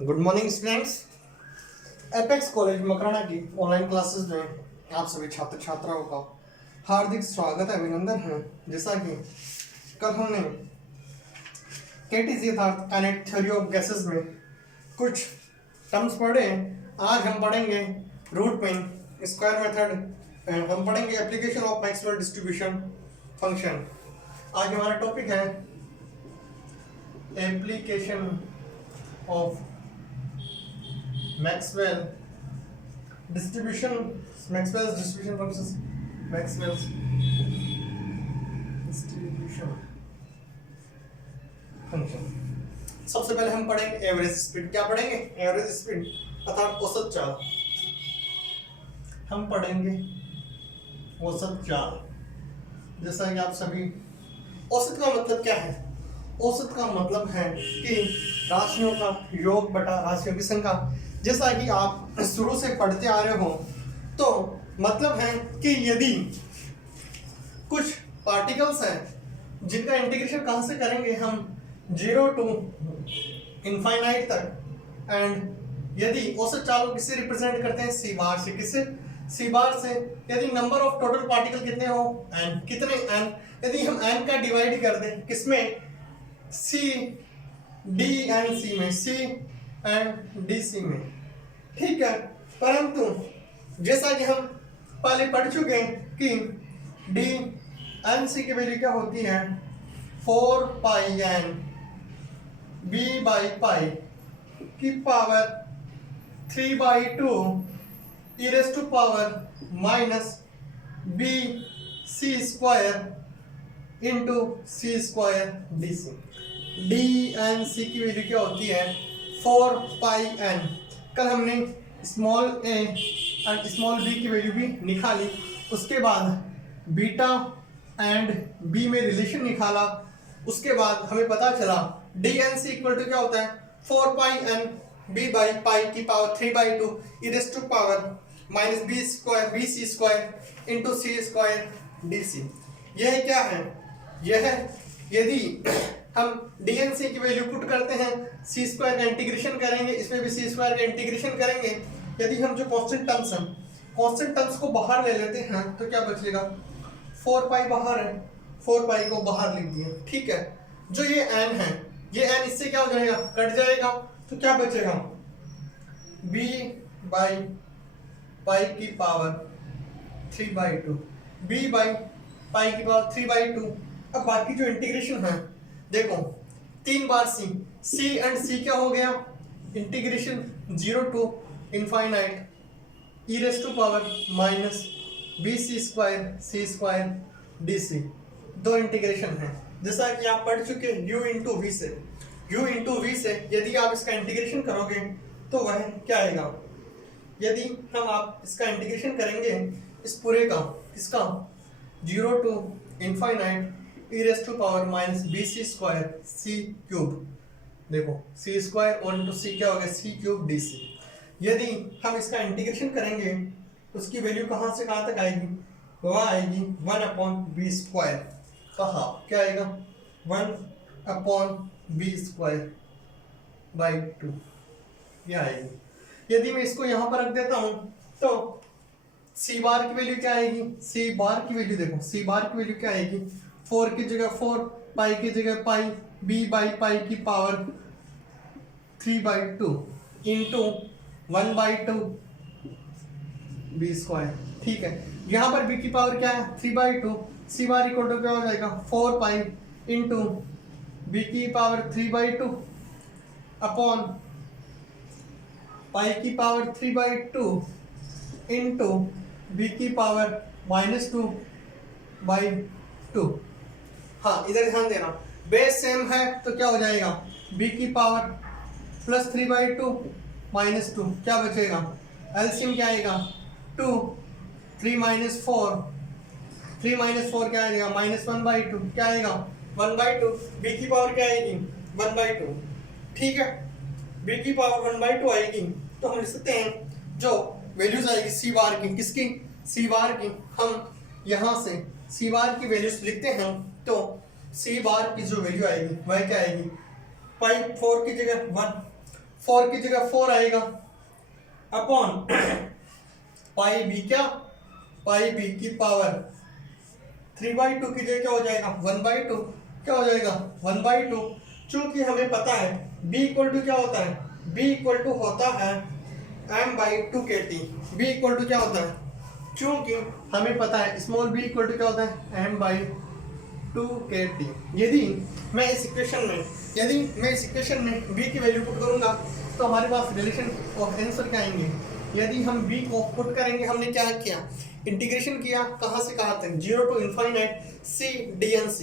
Good morning students. Apex college Makrana की online classes में आप सभी छात्र छात्राओं का हार्दिक स्वागत है, अभिनंदन है। जैसा कि कल हमने केटीजी अर्थात थ्योरी ऑफ गैसेस में कुछ टर्म्स पढ़े, आज हम पढ़ेंगे रूट मीन, स्क्वायर मेथड एंड हम पढ़ेंगे application of Maxwell distribution function. आज हमारा टॉपिक है application of Maxwell's distribution functions, Maxwell's distribution function। सबसे पहले हम पढ़ेंगे एवरेज स्पीड। क्या पढ़ेंगे? एवरेज स्पीड अर्थात औसत चाल। हम पढ़ेंगे औसत चाल। जैसा कि आप सभी, औसत का मतलब क्या है? औसत का मतलब है कि राशियों का योग बटा राशियों की संख्या। जैसा कि आप शुरू से पढ़ते आ रहे हो, तो मतलब है कि यदि कुछ पार्टिकल्स हैं जिनका इंटीग्रेशन कहाँ से करेंगे हम, 0 to इनफाइनाइट तक, एंड यदि औसत चाल को किससे रिप्रेजेंट करते हैं? सी बार से। किससे? सी बार से। यदि नंबर ऑफ टोटल पार्टिकल कितने हो? एन। कितने? एन। यदि हम एन का डिवाइड कर दें किसमें? सी डी एंड सी में, सी एंड डी सी में, ठीक है। परंतु जैसा कि हम पहले पढ़ चुके हैं कि डी एन सी की वैल्यू क्या होती है? 4 pi N B by pi की power 3/2 e raise to power minus B C square into C square D C. D n c की वैल्यू क्या होती है? 4 पाई एन। कल हमने small a and small b की वैल्यू भी निकाली, उसके बाद बीटा एंड बी में रिलेशन निकाला, उसके बाद हमें पता चला d n c equal to क्या होता है? 4 pi N B by pi की power 3/2 e raise to power minus B C square into C square D c. यह क्या है? यह यदि हम डी एन सी की वैल्यू पुट करते हैं, सी स्क्वायर का इंटीग्रेशन करेंगे, इसमें भी सी स्क्वायर का इंटीग्रेशन करेंगे। यदि हम जो कांस्टेंट टर्म्स हैं, कांस्टेंट टर्म्स को बाहर ले लेते हैं तो क्या बचेगा? 4 पाई बाहर है, 4 पाई को बाहर लिख दिया, ठीक है। जो ये एन है, ये एन इससे क्या हो जाएगा? कट जाएगा, तो क्या बचेगा? बी बाई पाई की पावर 3/2, बी बाई पाई की पावर 3/2। अब बाकी जो इंटीग्रेशन है, देखो 3 बार सी एंड सी क्या हो गया? Integration 0 to infinite E raise to power minus B C square D C. दो इंटीग्रेशन है, जैसा कि आप पढ़ चुके u इंटू वी से। u इंटू वी से यदि आप इसका इंटीग्रेशन करोगे तो वह क्या आएगा? यदि आप इसका इंटीग्रेशन करेंगे इस पूरे का, इसका 0 to infinite E raise to power minus B C square c cube. देखो सी स्क्वायर और इंटू सी क्या हो गया? C cube d c. यदि हम इसका इंटीग्रेशन करेंगे उसकी वैल्यू कहाँ से कहाँ तक आएगी? वह आएगी 1/b स्क्वायर का हाफ। क्या आएगा? 1/b स्क्वायर बाई 2 यह आएगी। यदि मैं इसको यहाँ पर रख देता हूँ तो सी बार की वैल्यू क्या आएगी? सी बार की वैल्यू देखो, सी बार की वैल्यू क्या आएगी? 4 की जगह 4, पाई की जगह पाई, बी बाई पाई की पावर 3/2 इंटू 1/2 बी स्क्वायर, ठीक है। यहाँ पर बी की पावर क्या है? 3/2। सी बार इक्वल टू क्या हो जाएगा? 4 पाई इंटू बी की पावर 3/2 अपॉन पाई की पावर 3/2 इंटू बी की पावर -2/2। हाँ, इधर ध्यान देना, बेस सेम है तो क्या हो जाएगा? b की पावर प्लस 3/2 माइनस 2, क्या बचेगा? एलसीएम क्या आएगा? 2, 3 - 4, 3 - 4 क्या आएगा? -1/2, क्या आएगा? 1/2। b की पावर क्या आएगी? 1/2, ठीक है। b की पावर 1/2 आएगी तो हम लिख सकते हैं जो वैल्यूज आएगी सी बार की, किसकी? सी बार की। हम यहाँ से सी बार की वैल्यूज लिखते हैं तो सी बार की जो वैल्यू आएगी वह क्या आएगी? पाई 4 की जगह 1, 4 की जगह 4 आएगा अपॉन पाई बी, क्या पाई बी की पावर 3/2 की जगह क्या हो जाएगा 1/2, क्या हो जाएगा 1/2। चूंकि हमें पता है b इक्वल टू क्या होता है, b इक्वल टू होता है m/2 kT। b equal to क्या होता है, चूंकि हमें पता है स्मॉल b इक्वल टू क्या होता है m/2 kT। यदि मैं इस इक्वेशन में b की वैल्यू पुट करूंगा तो हमारे पास रिलेशन ऑफ आंसर क्या आएंगे। यदि हम b को पुट करेंगे, हमने क्या किया, इंटीग्रेशन किया कहाँ से कहाँ तक, 0 to इनफाइनाइट c dnc।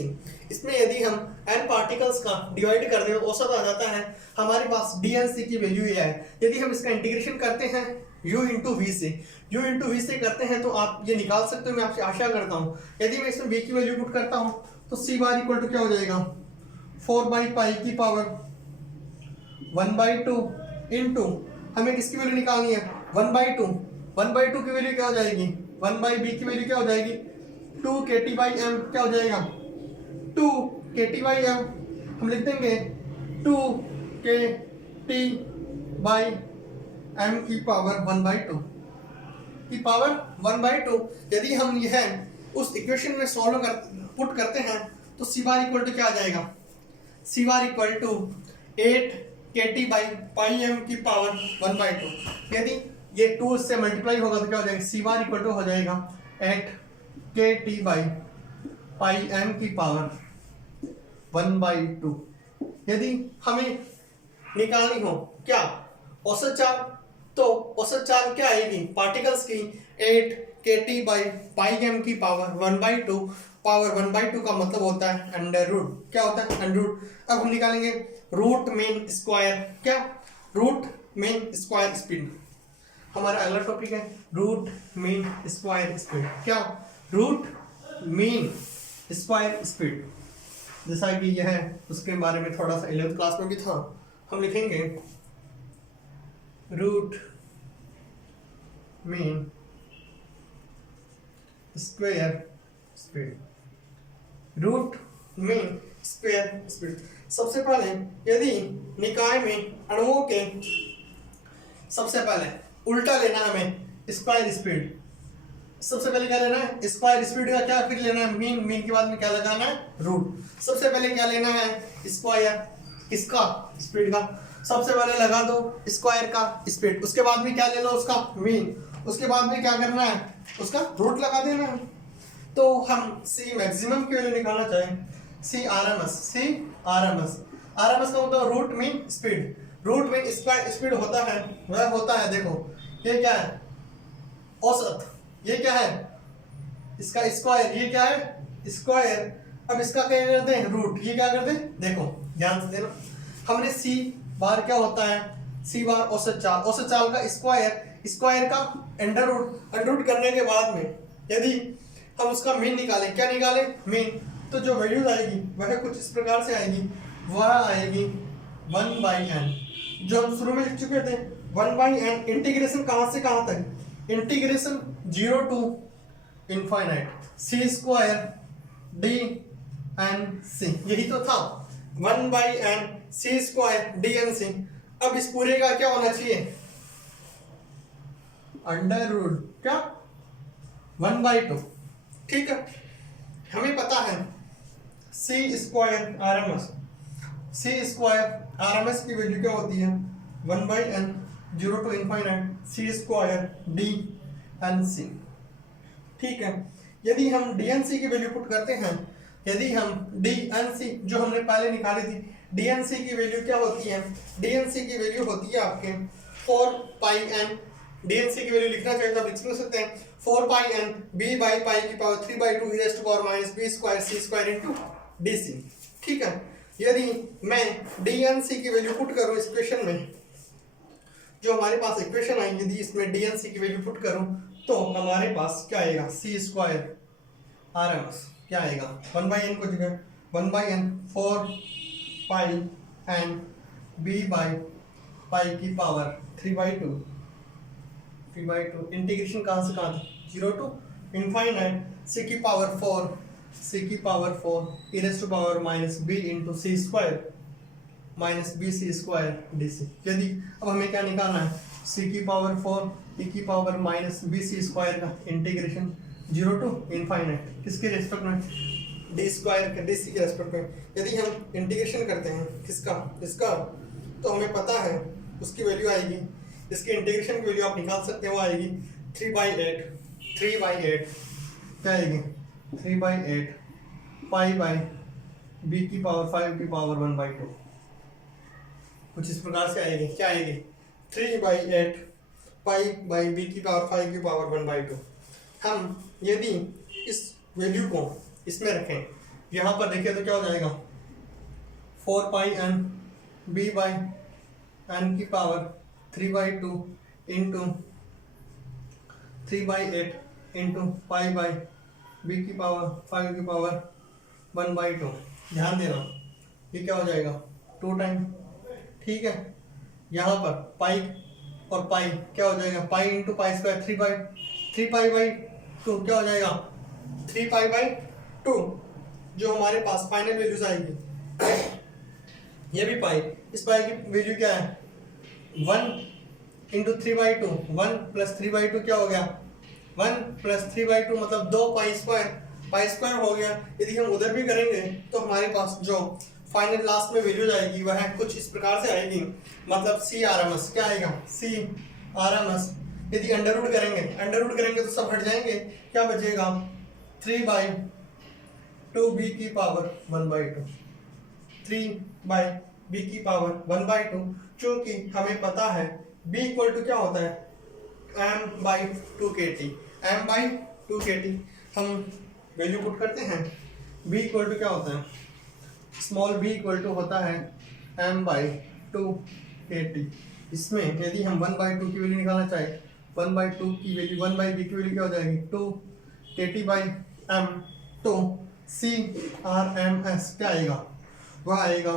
इसमें यदि हम n पार्टिकल्स का डिवाइड कर दें औसत आ जाता है, हमारे पास dnc की वैल्यू ये है। यदि हम इसका इंटीग्रेशन करते हैं u इंटू v से करते हैं तो आप ये निकाल सकते हो, मैं आपसे आशा करता हूँ। यदि मैं इसमें b की वैल्यू पुट करता हूँ तो c बार इक्वल टू क्या हो जाएगा 4/पाई की पावर 1/2 इंटू, हमें किसकी वैल्यू निकालनी है 1/2 की वैल्यू क्या हो जाएगी 1/b की वैल्यू क्या हो जाएगी 2 kT/m, क्या हो जाएगा 2 kT/m। हम लिख देंगे 2 kT/m की पावर 1/2 यदि हम यह उस इक्वेशन में सॉल्व कर पुट करते हैं तो c बार इक्वल टू क्या आ जाएगा, c bar equal to 8 kT/m की पावर 1/2। यदि ये 2 से मल्टीप्लाई होगा तो क्या हो जाएगा, c बार इक्वल टू हो जाएगा 8 kT/m की पावर 1/2। यदि हमें निकालनी हो क्या औसत चाल, तो औसत चाल क्या आएगी पार्टिकल्स की 8 kT/m की पावर 1/2। पावर 1/2 का मतलब होता है अंडर रूट, क्या होता है अंडर रूट। अब हम निकालेंगे रूट मीन स्क्वायर, क्या रूट मीन स्क्वायर स्पीड। हमारा अगला टॉपिक है रूट मीन स्क्वायर स्पीड, क्या रूट मीन स्क्वायर स्पीड। जैसा कि यह है उसके बारे में थोड़ा सा 11th क्लास में भी था। हम लिखेंगे root mean square speed, root mean square speed. सबसे पहले यदि निकाय में अणुओं के सबसे पहले उल्टा लेना है हमें स्क्वायर स्पीड। सबसे पहले क्या लेना है स्क्वायर स्पीड का, क्या फिर लेना है मीन के बाद में क्या लगाना है रूट। सबसे पहले क्या लेना है स्क्वायर किसका स्पीड का, सबसे पहले लगा दो स्क्वायर का स्पीड, उसके बाद में क्या ले लो उसका मीन, उसके बाद में क्या करना है उसका रूट लगा देना है। तो हम सी मैक्सिमम की वैल्यू निकालना चाहें, सी आरएमएस का मतलब root mean speed. Root mean square speed होता है, वह होता है देखो ये क्या है औसत, ये क्या है इसका स्क्वायर, ये क्या है स्क्वायर। अब इसका क्या कर दें रूट, ये क्या कर दें देखो ध्यान से देना। हमने सी बार क्या होता है, सी बार औसत चाल का स्क्वायर का अंडर रूट करने के बाद में यदि हम उसका मीन निकालें, क्या निकालें मीन, तो जो वैल्यूज आएगी वह कुछ इस प्रकार से आएगी, वह आएगी 1/n जो हम शुरू में लिख चुके थे 1/n। इंटीग्रेशन कहाँ से कहाँ तक, integration 0 to infinite c square dnc, यही तो था 1/n c स्क्वायर dnc। अब इस पूरे का क्या होना चाहिए अंडर रूट क्या 1/2, ठीक है। हमें पता है c स्क्वायर आरएमएस की वैल्यू क्या होती है 1/n 0 to infinite c square dnc, ठीक है। यदि हम dnc की वैल्यू पुट करते हैं, यदि हम dnc जो हमने पहले निकाली थी, dnc की वैल्यू क्या होती है, dnc की वैल्यू होती है आपके 4πn। dnc की वैल्यू लिखना चाहिए तो आप लिख सकते हैं 4πn b/पाई की power 3/2 e raised to power minus b square c square into dc, ठीक है। यदि मैं dnc की वैल्यू पुट करूं इस इक्वेशन में, जो हमारे पास इक्वेशन आई, यदि इसमें dnc की वैल्यू पुट करूं तो हमारे पास क्या आएगा c स्क्वायर आरएमएस क्या आएगा 1/n को जगह 1/n 4πn b/पाई की पावर 3/2 इंटीग्रेशन कहाँ से कहाँ तक 0 to इनफाइनाइट c की पावर 4 e raised to power minus b into c square minus B C square D c. यदि अब हमें क्या निकालना है, सी की पावर 4 ई की power minus B C square का इंटीग्रेशन 0 टू इनफाइनाइट किसके रेस्पेक्ट में, डी स्क्वायर के डी सी के रेस्पेक्ट में। यदि हम इंटीग्रेशन करते हैं किसका, इसका, तो हमें पता है उसकी वैल्यू आएगी, इसके इंटीग्रेशन की वैल्यू आप निकाल सकते हैं, वो आएगी 3/8 क्या आएगी 3/8 पाई बाई बी की पावर 5 की पावर 1/2 कुछ इस प्रकार से आएगी। क्या आएगी 3/8 पाई बाई बी की पावर 5 की पावर 1/2। हम यदि इस वैल्यू को इसमें रखें, यहाँ पर देखें तो क्या हो जाएगा 4 pi N B by n की power 3/2 into 3/8 into pi by B की पावर 5 की पावर 1/2। ध्यान देना ये क्या हो जाएगा 2 टाइम, ठीक है। यहाँ पर पाई और पाई क्या हो जाएगा, pi into pi square 3 pi by 2 क्या हो जाएगा 3 पाई बाई 2, जो हमारे पास फाइनल वैल्यूज आएगी। ये भी पाई, इस पाई की वैल्यू क्या है 1 इंटू 3/2, 1 प्लस 3/2 क्या हो गया 1 प्लस 3/2 मतलब 2 पाई स्क्वायर हो गया। यदि हम उधर भी करेंगे तो हमारे पास जो फाइनल लास्ट में वैल्यूज आएगी वह कुछ इस प्रकार से आएगी, मतलब सी आर एम एस क्या आएगा सी आर एम एस। यदि अंडर रूट करेंगे तो सब हट जाएंगे, क्या बचेगा 3/2 बी की पावर 1/2, 3 बाई बी की पावर 1/2। चूंकि हमें पता है b इक्वल टू क्या होता है m/2 kT, m/2 kT। हम वैल्यू पुट करते हैं, b इक्वल टू क्या होता है, स्मॉल b इक्वल टू होता है m/2 kT। इसमें यदि हम 1/2 की वैल्यू निकालना चाहें, 1/2 की वैल्यू 1/b की वैल्यू क्या हो जाएगी 2 kT/m। तो CRMS क्या आएगा, वह आएगा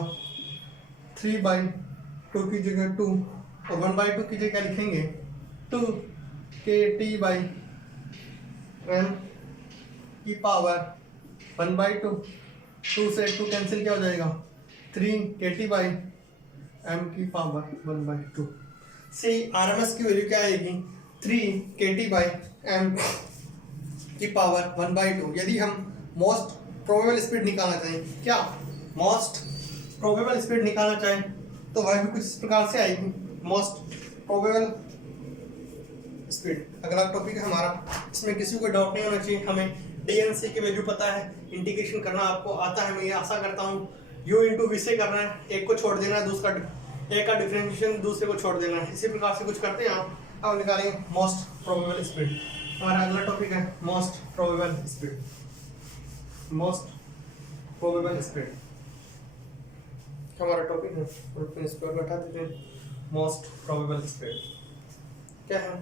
3/2 की जगह 2 और 1/2 की जगह क्या लिखेंगे 2 kT/m की पावर 1/2। 2 से 2 कैंसिल क्या हो जाएगा 3 kT/m की पावर 1/2। CRMS की वैल्यू क्या आएगी 3 kT/m की पावर 1/2। यदि हम मोस्ट प्रोबेबल स्पीड निकालना चाहें, क्या मोस्ट प्रोबेबल स्पीड निकालना चाहें तो वह भी कुछ इस प्रकार से आएगी, मोस्ट प्रोबेबल स्पीड। अगला टॉपिक है हमारा, इसमें किसी को डाउट नहीं होना चाहिए, हमें डीएनसी की वैल्यू पता है, इंटीग्रेशन करना आपको आता है, मैं ये आशा करता हूँ। u इंटू वी से करना है, एक को छोड़ देना है, दूसरा एक का डिफरेंशिएशन दूसरे को छोड़ देना है, इसी प्रकार से कुछ करते हैं आप। अब निकालेंगे मोस्ट प्रोबेबल स्पीड। हमारा अगला टॉपिक है most probable speed. Most probable speed हमारा टॉपिक है, रूट स्क्वायर बैठा देते हैं। मोस्ट प्रोबेबल स्पीड क्या है,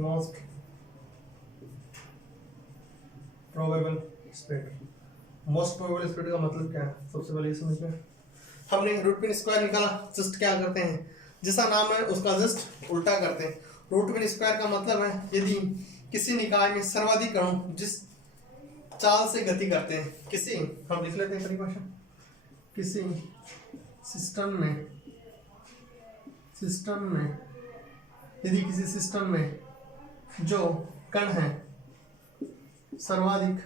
most probable speed. Most probable speed का मतलब क्या है, सबसे पहले ये समझिए। हमने रूट मीन स्क्वायर निकाला, जस्ट क्या करते हैं, जैसा नाम है उसका जस्ट उल्टा करते हैं। रूट मीन स्क्वायर का मतलब है यदि किसी निकाय में सर्वाधिक अणु जिस चाल से गति करते हैं, किसी, हम लिख लेते हैं परिभाषा, किसी सिस्टम में यदि किसी सिस्टम में जो कण है सर्वाधिक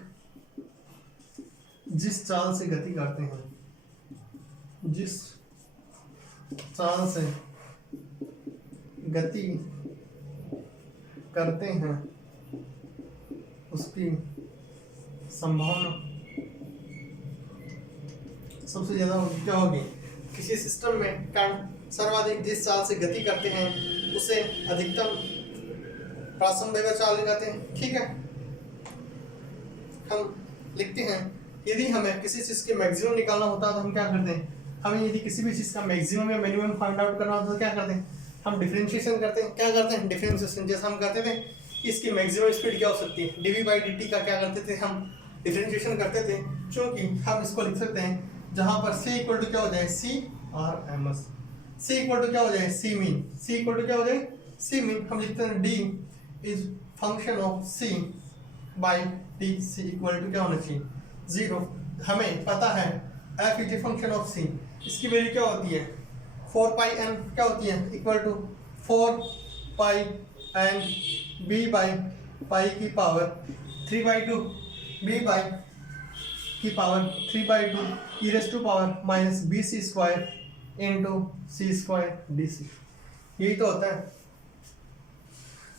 जिस चाल से गति करते हैं, जिस चाल से गति करते हैं उसकी संभावना सबसे ज्यादा क्या होगी, किसी सिस्टम में कण सर्वाधिक जिस चाल से गति करते हैं उसे अधिकतम प्रासंगिक चाल लगाते हैं। ठीक है, हम लिखते हैं यदि हमें किसी चीज के मैक्सिमम निकालना होता है तो हम क्या करते हैं, हमें यदि किसी भी चीज का मैक्सिमम या मिनिमम फाइंड आउट करना होता है तो क्या करते हैं, हम डिफरेंशिएशन करते हैं। क्या करते हैं, डिफरेंशिएशन। जैसे हम करते थे इसकी मैक्सिमम स्पीड क्या हो सकती है, dv/dt का क्या करते थे, हम डिफरेंशिएशन करते थे। क्योंकि हम इसको लिख सकते हैं जहां पर c इक्वल टू क्या हो जाए CRMS, c इक्वल टू क्या हो जाए c mean, c equal to क्या हो जाए c मीन। हम लिखते हैं d is function of c by d, c equal to क्या होना चाहिए 0। हमें पता है F is a function of C, इसकी वैल्यू क्या होती है 4 पाई एन क्या होती है equal to 4 pi N B by pi की पावर 3/2 बी बाई की power 3/2 e raise to power minus B C square into C square D c. यही तो होता है।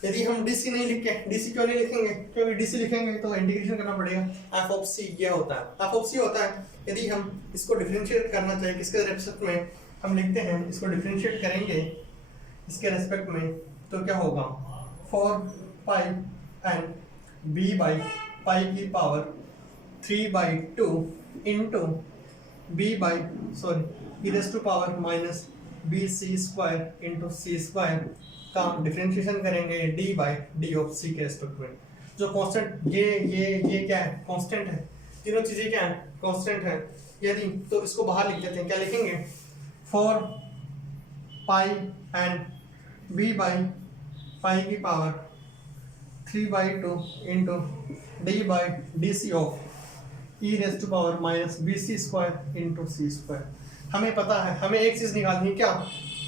यदि हम डीसी नहीं लिखे, डीसी क्यों नहीं लिखेंगे, क्योंकि डीसी लिखेंगे तो इंटीग्रेशन करना पड़ेगा। एफ ऑफ सी ये होता है, एफ ऑफ सी होता है। यदि हम इसको डिफरेंशिएट करना चाहिए किसके रेस्पेक्ट में, हम लिखते हैं इसको डिफरेंशिएट करेंगे इसके रेस्पेक्ट में तो क्या होगा 4 pi N B by pi की power 3/2 into b by sorry e raise to power minus B C square into C square का डिफरेंशिएशन करेंगे d by d of c के रेस्पेक्ट में। जो कांस्टेंट ये क्या है कांस्टेंट है, तीनों चीजें क्या है कांस्टेंट है। यदि तो इसको बाहर लिख देते हैं, क्या लिखेंगे 4 pi N B by pi की power 3/2 into D by D C of E raise to power minus B C square into C square. हमें पता है, हमें एक चीज निकालनी है क्या,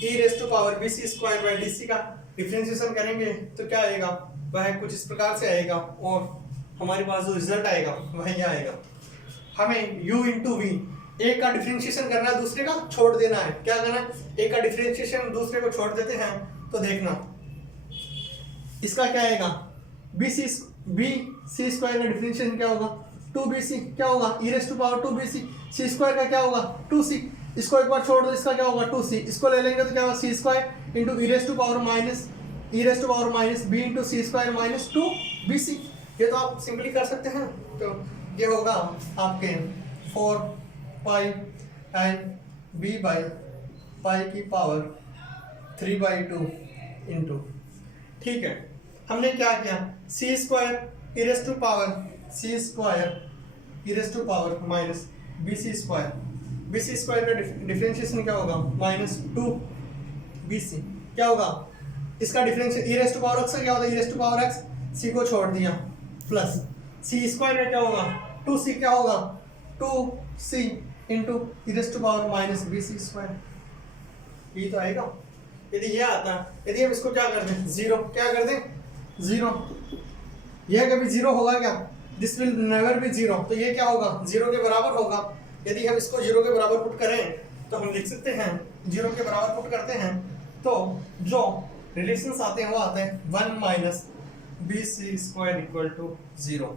E raise to power B C square by D C का डिफरेंशिएशन करेंगे तो क्या आएगा, वह कुछ इस प्रकार से आएगा और हमारे पास जो रिजल्ट आएगा वह ये आएगा। हमें u इंटू वी, एक का डिफरेंशिएशन करना है दूसरे का छोड़ देना है। क्या करना है, एक का डिफरेंशिएशन दूसरे को छोड़ देते हैं तो देखना इसका क्या आएगा बी सी स्क्वायर का डिफरेंशिएशन क्या होगा 2bc, क्या होगा E raise to power 2bc, C square का क्या होगा 2c, इसको एक बार छोड़ दो इसका क्या होगा 2c, इसको ले लेंगे तो क्या होगा C square into E raise to power minus B into C square minus 2bc। ये तो आप सिंपली कर सकते हैं। तो ये होगा आपके 4 pi N B by pi की पावर 3/2 इंटू, ठीक है हमने क्या किया C square E raise to power C square E raise to power minus B C square का डिफरेंशिएशन क्या होगा माइनस 2bc, क्या होगा इसका differential E raise to power X क्या होता है E raise to power X, C को छोड़ दिया प्लस सी स्क्वायर का क्या होगा 2c, क्या होगा 2c into E raise to power minus B C square. ये तो आएगा। यदि ये आता है, यदि हम इसको क्या कर दें जीरो, क्या कर दें जीरो, यह कभी जीरो होगा क्या, this will never be zero, तो ये क्या होगा जीरो के बराबर होगा। यदि हम इसको जीरो के बराबर पुट करें तो हम लिख सकते हैं जीरो के बराबर पुट करते हैं तो जो रिलेशंस आते हैं वो आते हैं 1 minus B C square equal to 0,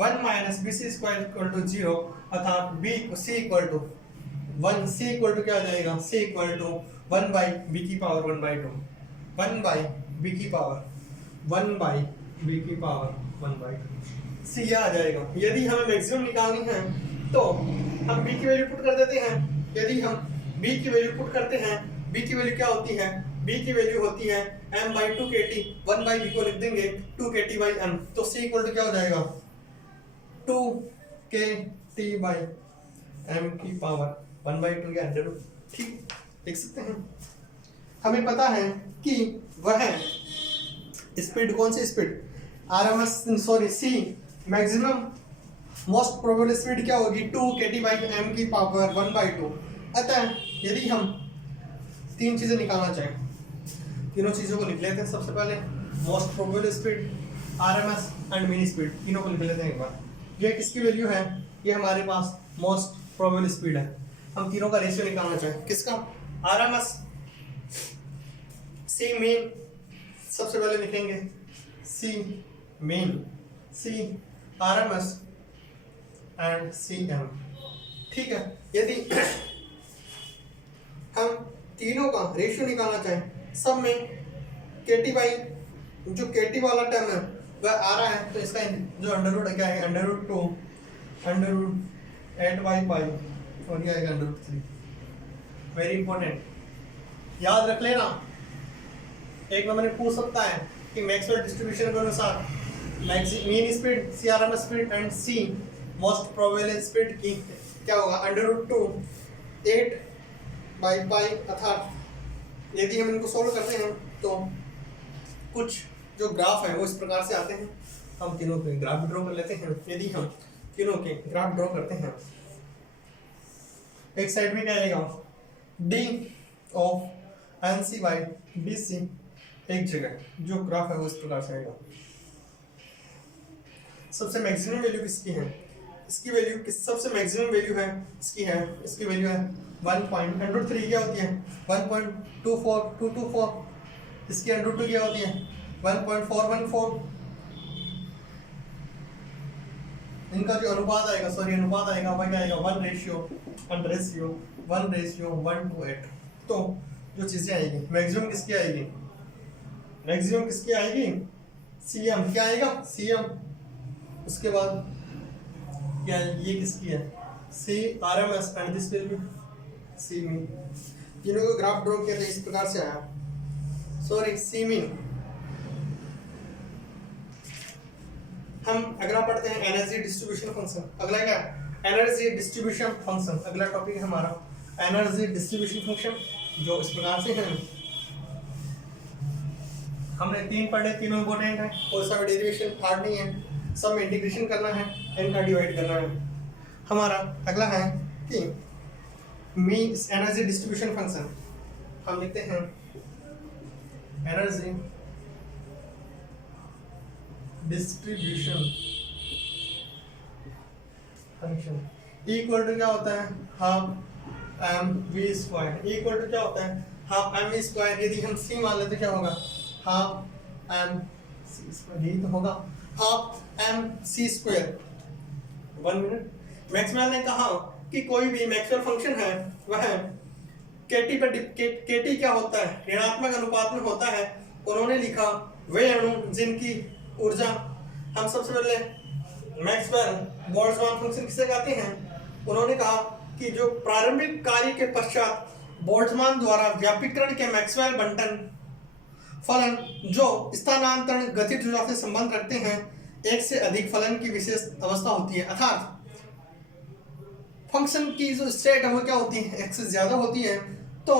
1 minus B C square equal to 0 अर्थात B C equal to 1, C equal to क्या आ जाएगा C equal to 1 by B की पावर 1/2, 1 बाई बी की पावर 1 बाई बी की पावर 1/2 सी आ जाएगा। यदि हमें मैक्सिमम निकालनी है तो हम b की वैल्यू पुट कर देते हैं। यदि हम b की वैल्यू पुट करते हैं, b की वैल्यू क्या होती है, b की वैल्यू होती है m/2 kt, 1 बाई b को लिख देंगे 2 kt बाई m, तो c इक्वल टू क्या हो जाएगा 2 kt बाई m की पावर 1/2 या अंडर रूट, ठीक लिख सकते हैं। हमें पता है कि वह स्पीड कौन सी speed c maximum most probable speed क्या होगी 2 kt बाई m की पावर 1/2। अतः यदि हम तीन चीजें निकालना चाहें, तीनों चीजों को लिख लेते हैं। सबसे पहले most probable speed, RMS and mean speed, तीनों को लिख लेते हैं एक बार। ये किसकी वैल्यू है, ये हमारे पास मोस्ट प्रोबेबल स्पीड है। हम तीनों का रेशियो निकालना चाहें, किसका RMS C मीन, सबसे पहले लिखेंगे C mean, C RMS and CM, ठीक है। यदि हम तीनों का रेशियो निकालना चाहें, सब में KT बाई जो KT वाला टर्म है वह आ रहा है, तो इसका जो अंडर रूट क्या है √2 √8 पाई और ये आएगा √3। वेरी इंपॉर्टेंट, याद रख लेना। एक नंबर में पूछ सकता है कि मैक्सवेल डिस्ट्रीब्यूशन के अनुसार mean speed, CRMS speed and C most probable speed की क्या होगा √2 8 बाई पाई, अर्थात यदि हम इनको सोल्व करते हैं तो कुछ जो ग्राफ है वो इस प्रकार से आते हैं। हम तीनों के ग्राफ ड्रॉ कर लेते हैं। यदि हम तीनों के ग्राफ ड्रॉ करते हैं, एक साइड में क्या आएगा, D of N C by D C, एक जगह जो ग्राफ है वो इस प्रकार से आएगा। सबसे मैक्सिमम वैल्यू किसकी है, इसकी वैल्यू किस सबसे मैक्सिमम वैल्यू है इसकी है, इसकी वैल्यू है 1.√3 क्या होती है 1.24224, इसकी √2 क्या होती है 1.414। इनका जो अनुपात आएगा अनुपात आएगा वह क्या आएगा 1:1:1:1:8। तो जो चीजें आएगी मैक्सिमम किसकी आएगी, मैक्सिमम किसकी आएगी सीएम, क्या आएगा सीएम। उसके बाद क्या ये किसकी है C R M S and this will be C mean. इन लोगों को ग्राफ ड्रॉ किया था इस प्रकार से आया, सी मीन। हम अगला पढ़ते हैं एनर्जी डिस्ट्रीब्यूशन फंक्शन। अगला क्या एनर्जी डिस्ट्रीब्यूशन फंक्शन, अगला टॉपिक है हमारा एनर्जी डिस्ट्रीब्यूशन फंक्शन, जो इस प्रकार से है। हमने 3 पढ़े, तीनों इंपॉर्टेंट है, कोई सा डेरिवेशन हार्ड नहीं है, सब में इंटीग्रेशन करना है, इनका डिवाइड करना है। हमारा अगला है कि एनर्जी डिस्ट्रीब्यूशन फंक्शन, हम लिखते हैं energy distribution function equal to क्या होता है half M V square, equal to क्या होता है हाफ एम वी स्क्वायर। यदि हम सी मान लेते क्या होगा हाफ एम सी स्क्वायर, यही तो होगा half M C square. 1 minute. Maxwell ने कहा कि कोई भी मैक्सवेल फंक्शन है वह केटी पर केटी क्या होता है ऋणात्मक अनुपात में होता है। उन्होंने लिखा वे अणु जिनकी ऊर्जा, हम सबसे पहले मैक्सवेल बोल्ट्जमान फंक्शन किसे कहते हैं, उन्होंने कहा कि जो प्रारंभिक कार्य के पश्चात बोल्ट्जमान द्वारा व्यापीकरण के मैक्सवेल बंटन फलन जो स्थानांतरण गतिज ऊर्जा से संबंध रखते हैं, एक से अधिक फलन की विशेष अवस्था होती है। अर्थात फंक्शन की जो स्टेट है वो क्या होती है एक से ज्यादा होती है। तो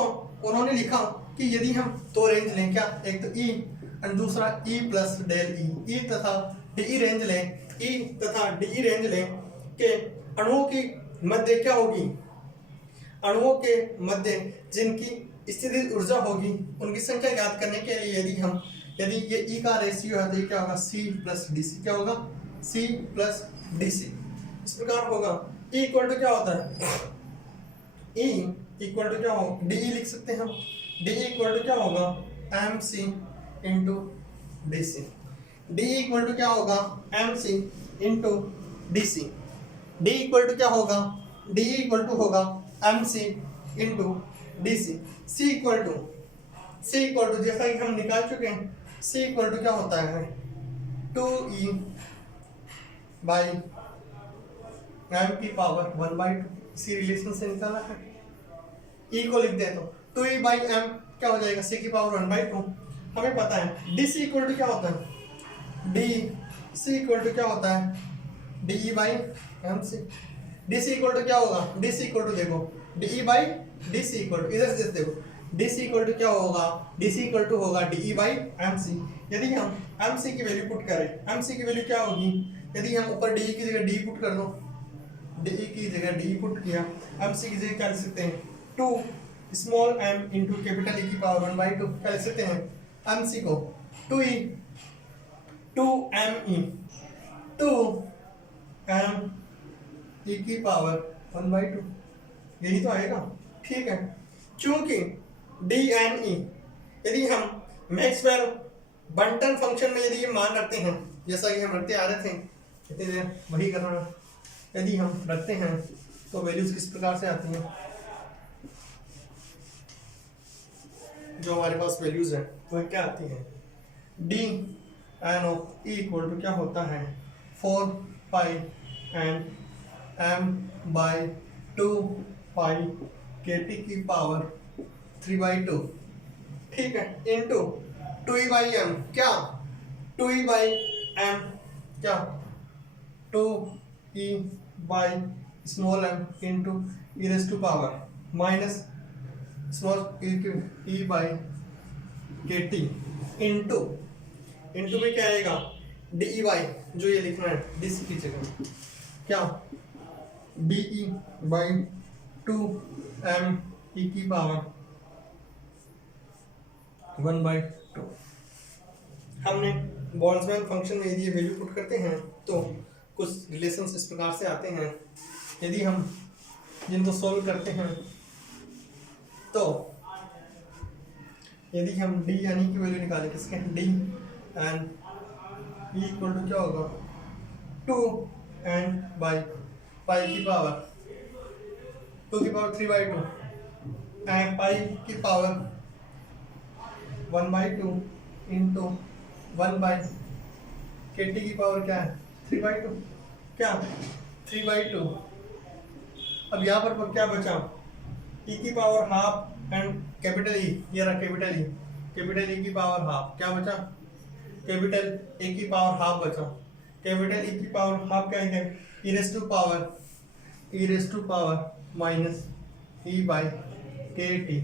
उन्होंने लिखा कि यदि हम दो रेंज लें, क्या एक तो ई और दूसरा ई प्लस डेल ई, ई तथा डी रेंज लें, ई तथा डी रेंज लें के अणुओं की मध्य क्या होगी, अणुओं के मध्य जिनकी स्थितिज ऊर्जा होगी उनकी संख्या ज्ञात करने के लिए यदि ये ई का रेशियो है तो ये क्या होगा सी प्लस डी सी, क्या होगा सी प्लस डी सी। इस प्रकार होगा ई इक्वल टू क्या होता है ई इक्वल टू क्या होगा डी ई लिख सकते हैं हम, डी इक्वल टू क्या होगा M C into D C, D equal to क्या होगा M C into D C, D equal to क्या होगा डी इक्वल टू होगा M C into D C, C equal to जैसा कि हम निकाल चुके हैं सी इक्वल टू क्या होता है 2e बाई एम की पावर 1/2, इसी रिलेशन से निकाला है। e को लिख दे तो 2e बाई एम क्या हो जाएगा c की पावर 1/2। हमें पता है डी सी इक्वल टू क्या होता है डी सी इक्वल टू क्या होता है D E by M C, D C equal to क्या होगा डी सी इक्वल टू देखो D E by D C equal to इधर से देखो डी सी इक्वल टू क्या होगा डी सी इक्वल टू होगा D E by M C. यदि हम एम सी की वैल्यू पुट करें, एम सी की वैल्यू क्या होगी, यदि हम ऊपर डी की जगह डी पुट कर दो, डी की जगह डी पुट किया, एम सी की जगह क्या लिख सकते हैं 2 small M into capital E की पावर 1/2, क्या लिख सकते हैं एम सी को 2e 2m e 2m e की पावर 1/2, यही तो आएगा। ठीक है, चूंकि dne यदि हम मैक्सवेल बंटन फंक्शन में यदि ये मान रखते हैं जैसा कि हम रखते आ रहे थे कितनी देर वही करना, यदि हम रखते हैं तो वैल्यूज किस प्रकार से आती हैं, जो हमारे पास वैल्यूज हैं वो क्या आती हैं D N of E equal to क्या होता है 4 pi N M by 2 pi K T की पावर 3/2। ठीक है, इंटू 2e बाई एम क्या 2e बाई एम क्या 2e by small M into E raise to power minus small E by K T into में क्या आएगा D E Y, जो ये लिखना है डी सी की जगह क्या D E by 2m e की पावर 1/2। हमने बोल्ट्जमैन फंक्शन में यदि ये वैल्यू पुट करते हैं तो कुछ रिलेशंस इस प्रकार से आते हैं। यदि हम जिनको सॉल्व करते हैं तो यदि हम डी यानी की वैल्यू निकालें किसके, D and E equal to क्या होगा 2n बाई पाई की पावर 2 की पावर 3/2 एंड पाई की power 1/2 into 1 by K T की पावर क्या है 3/2, क्या 3/2। अब यहाँ पर क्या बचा, e की power half and capital E, ये रहा कैपिटल ई की पावर हाफ, क्या बचा कैपिटल ए की पावर हाफ बचा। कैपिटल ई की पावर हाफ क्या है, E raise to power minus E by K T,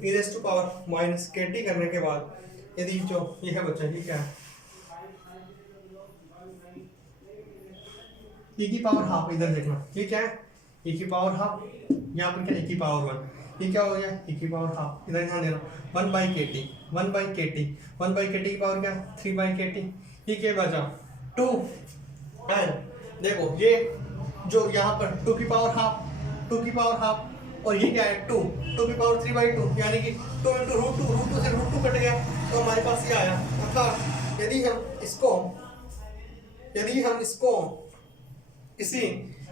E raise to power minus K T करने के बाद यदि जो यह बचा ये क्या है e की पावर हाफ, इधर देखना ये क्या है e की पावर हाफ, यहाँ पर क्या e की पावर 1, ये क्या हो गया e की पावर हाफ, इधर ध्यान देना 1 बाई के टी की पावर क्या 3 बाई के टी, ये क्या बचा 2 एंड देखो ये जो यहाँ पर 2 की पावर हाफ और ये क्या है 2 की पावर 3/2 यानी कि 2 इंटू √2 से √2 कट गया तो हमारे पास ये आया। अर्थात यदि हम इसको किसी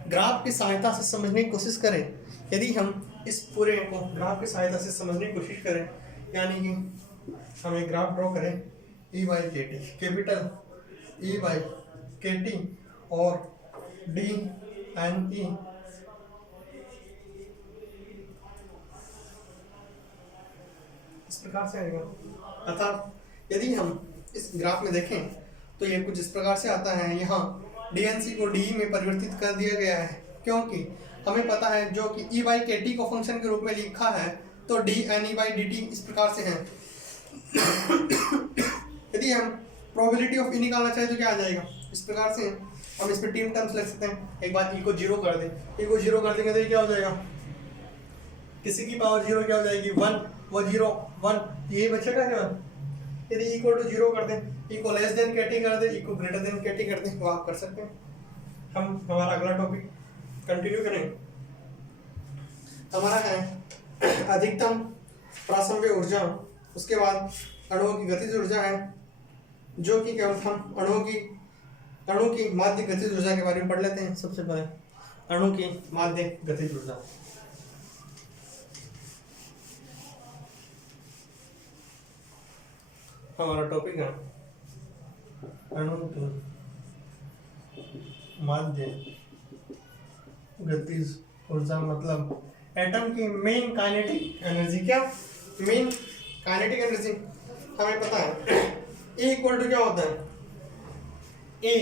ग्राफ की सहायता से समझने की कोशिश करें, यदि हम इस पूरे को ग्राफ की सहायता से समझने की कोशिश करें, यानी कि हम एक ग्राफ ड्रॉ करें e by K T, capital e by K T और d एंड e इस प्रकार से आएगा। अर्थात यदि हम इस ग्राफ में देखें तो ये कुछ इस प्रकार से आता है। यहाँ डीएनसी को डी में परिवर्तित कर दिया गया है क्योंकि हमें पता है जो कि ई बाई के टी को फंक्शन के रूप में लिखा है तो D N E by D T इस प्रकार से है। यदि हम प्रोबेबिलिटी ऑफ ई निकालना चाहें तो क्या आ जाएगा इस प्रकार से, हम इस पर टीम टर्म्स लिख सकते हैं। एक बार ई को 0 कर दें, ई को 0 कर देंगे तो ये क्या हो जाएगा, किसी की पावर 0 क्या हो जाएगी 1, वो 0 1, यही बचेगा क्या। यदि इक्वल टू 0 कर दें, ई को लेस देन के टी कर दें, ई को ग्रेटर देन के टी कर दें, वो आप कर सकते हैं। हम हमारा अगला टॉपिक कंटिन्यू करें। हमारा है अधिकतम प्रासंगिक ऊर्जा, उसके बाद अणुओं की गतिज ऊर्जा है जो कि केवल हम अणु की माध्य गतिज ऊर्जा के बारे में पढ़ लेते हैं। सबसे पहले अणु की माध्य गतिज ऊर्जा। हमारा टॉपिक है अणु की माध्य गतिज ऊर्जा, मतलब एटम की मेन काइनेटिक एनर्जी। क्या मेन काइनेटिक एनर्जी हमें पता है। E इक्वल टू क्या होता है, E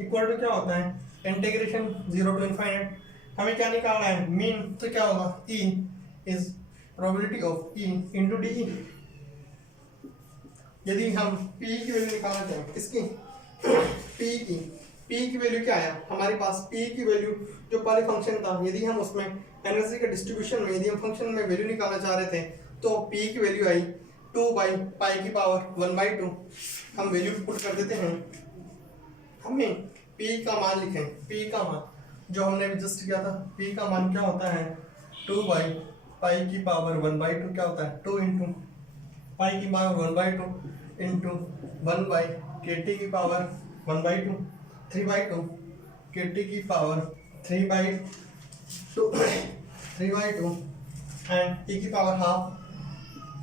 इक्वल टू क्या होता है इंटीग्रेशन 0 to इनफाइनाइट। हमें क्या निकालना है मीन, तो क्या होगा E is probability of E into D. यदि हम P की वैल्यू निकालना चाहें, इसकी P की वैल्यू क्या आया हमारे पास, P की वैल्यू जो पहले फंक्शन था, यदि हम उसमें एनर्जी के डिस्ट्रीब्यूशन में यदि हम फंक्शन में वैल्यू निकालना चाह रहे थे तो P की वैल्यू आई 2 बाई पाई की पावर 1/2। हम वैल्यू पुट कर देते हैं, हमें P का मान लिखें, P का मान जो हमने जस्ट किया था, P का मान क्या होता है 2 बाई पाई की पावर 1/2, क्या होता है 2 इंटू पाई की power 1/2 into 1 by K T की पावर 1/2 3/2 के टी की पावर 3/2 एंड e की पावर हाफ,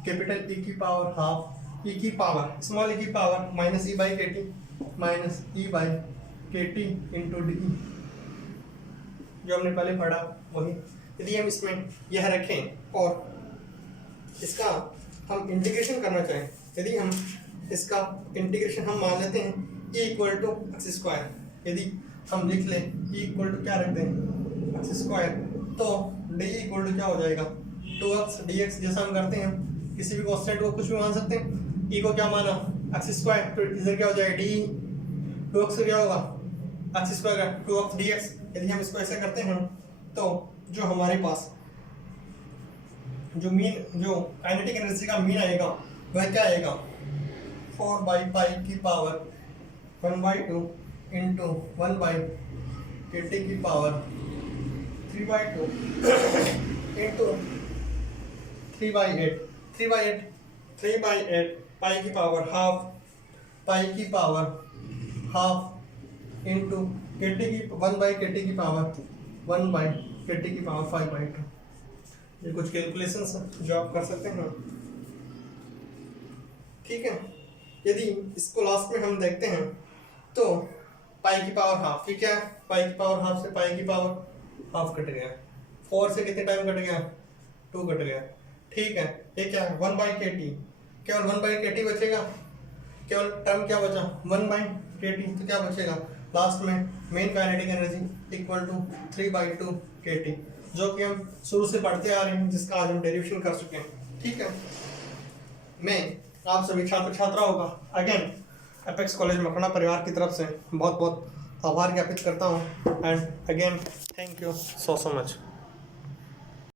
कैपिटल E की पावर हाफ, E की पावर स्मॉल e की power minus E by K T minus E by K T into D, जो हमने पहले पढ़ा वही। यदि हम इसमें यह रखें और इसका हम इंटीग्रेशन करना चाहें, यदि हम इसका इंटीग्रेशन हम मान लेते हैं e equal to X square, यदि हम लिख लें e इक्वल टू क्या रख दें एक्स स्क्वायर, तो डी इक्वल टू क्या हो जाएगा 2x dx। जैसा हम करते हैं किसी भी कांस्टेंट को कुछ भी मान सकते हैं, e को क्या माना एक्स स्क्वायर, तो इधर क्या हो जाएगा डी 2x क्या होगा एक्स स्क्वायर का 2x dx। यदि हम इसको ऐसे करते हैं तो जो हमारे पास जो काइनेटिक एनर्जी का मीन आएगा वह क्या आएगा, 4 बाई पाई की पावर 1/2 इंटू 1 बाई KT की पावर 3/2 इंटू 3/8 पाई की पावर हाफ इंटू KT की 1/KT की पावर 1/KT की पावर 5/2। ये कुछ कैलकुलेशंस हैं जो आप कर सकते हैं, ठीक है। यदि इसको लास्ट में हम देखते हैं तो पाई की पावर हाफ, ठीक है, पाई की पावर हाफ से पाई की पावर हाफ कट गया, 4 से कितने टाइम कट गया, 2 कट गया, ठीक है। ये क्या है 1/KT, केवल 1/KT बचेगा, केवल टर्म क्या बचा 1/KT, तो क्या बचेगा लास्ट में mean kinetic energy equal to 3/2 KT, जो कि हम शुरू से पढ़ते आ रहे हैं, जिसका आज हम डेरिवेशन कर चुके हैं, ठीक है। मैं आप सभी छात्र छात्राओं का अगेन एपेक्स कॉलेज मकड़ा परिवार की तरफ से बहुत बहुत आभार ज्ञापित करता हूँ, and again thank you so much.